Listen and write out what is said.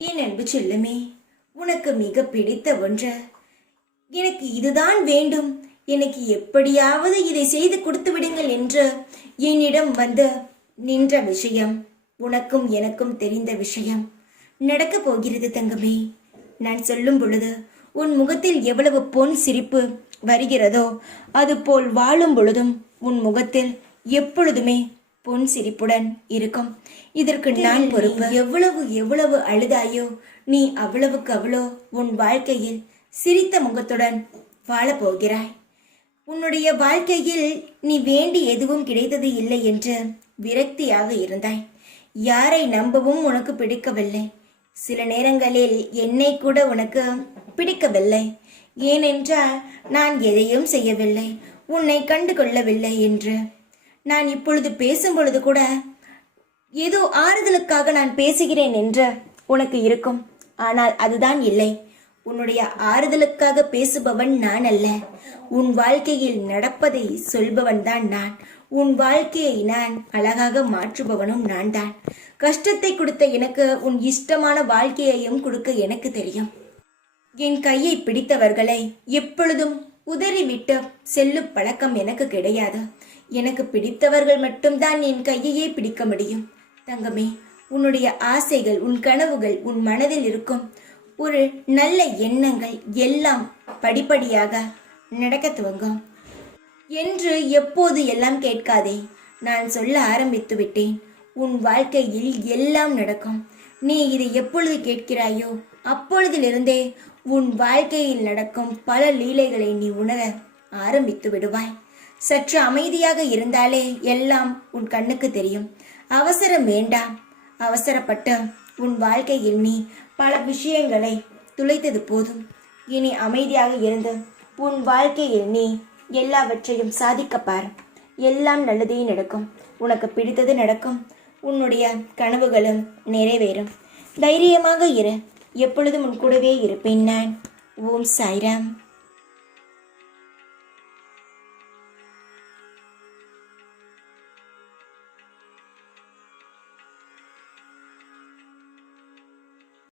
என் அன்பு செல்லமே, உனக்கு மிக பிடித்த ஒன்று, எனக்கு இதுதான் வேண்டும், எனக்கு எப்படியாவது இதை செய்து கொடுத்து விடுங்கள் என்று என்னிடம் வந்து நின்ற விஷயம், உனக்கும் எனக்கும் தெரிந்த விஷயம் நடக்கப் போகிறது தங்கமே. நான் சொல்லும் பொழுது உன் முகத்தில் எவ்வளவு பொன் சிரிப்பு வருகிறதோ அதுபோல் வாழும் பொழுதும் உன் முகத்தில் எப்பொழுதுமே பொன் சிரிப்புடன் இருக்கும். இதற்கு நான் பொறுப்பு. எவ்வளவு எவ்வளவு அழுதாயோ நீ அவ்வளவுக்கு அவ்வளோ உன் வாழ்க்கையில் சிரித்த முகத்துடன் வாழப்போகிறாய். உன்னுடைய வாழ்க்கையில் நீ வேண்டி எதுவும் கிடைத்தது இல்லை என்று விரக்தியாக இருந்தாய். யாரை நம்பவும் உனக்கு பிடிக்கவில்லை. சில நேரங்களில் என்னை கூட உனக்கு பிடிக்கவில்லை. ஏனென்றால் நான் எதையும் செய்யவில்லை, உன்னை கண்டு கொள்ளவில்லை என்று. நான் இப்பொழுது பேசும் பொழுது கூட ஏதோ ஆறுதலுக்காக நான் பேசுகிறேன் என்று உனக்கு இருக்கும். ஆனால் அதுதான் இல்லை. உன்னுடைய ஆறுதலுக்காக பேசுபவன் நான் அல்ல. உன் வாழ்க்கையில் நடப்பதை சொல்பவன் தான் நான். உன் வாழ்க்கையை நான் அழகாக மாற்றுபவனும் நான் தான். கஷ்டத்தை கொடுத்த எனக்கு உன் இஷ்டமான வாழ்க்கையையும் கொடுக்க எனக்கு தெரியும். என் கையை பிடித்தவர்களை எப்பொழுதும் உதறிவிட்டு செல்லும் பழக்கம் எனக்கு கிடையாது. எனக்கு பிடித்தவர்கள் மட்டும்தான் என் கையையே பிடிக்க முடியும். தங்கமே, உன்னுடைய ஆசைகள், உன் கனவுகள், உன் மனதில் இருக்கும் ஒரு நல்ல எண்ணங்கள் எல்லாம் படிப்படியாக நடக்க துவங்கும் என்று எப்போது எல்லாம் கேட்காதே. நான் சொல்ல ஆரம்பித்து விட்டேன். உன் வாழ்க்கையில் எல்லாம் நடக்கும். நீ இதை எப்பொழுது கேட்கிறாயோ அப்பொழுதிலிருந்தே உன் வாழ்க்கையில் நடக்கும் பல லீலைகளை நீ உணர ஆரம்பித்து விடுவாய். சற்று அமைதியாக இருந்தாலே எல்லாம் உன் கண்ணுக்கு தெரியும். அவசரம் வேண்டாம். அவசரப்பட்டு உன் வாழ்க்கையில் நீ பல விஷயங்களை துளைத்தது போதும். இனி அமைதியாக இருந்து உன் வாழ்க்கையில் நீ எல்லாவற்றையும் சாதிக்கப்பார். எல்லாம் நல்லதே நடக்கும். உனக்கு பிடித்தது நடக்கும். உன்னுடைய கனவுகளும் நிறைவேறும். தைரியமாக இரு. எப்பொழுதும் உன் கூடவே இருப்பேன் நான். ஓம் சாய்ராம்.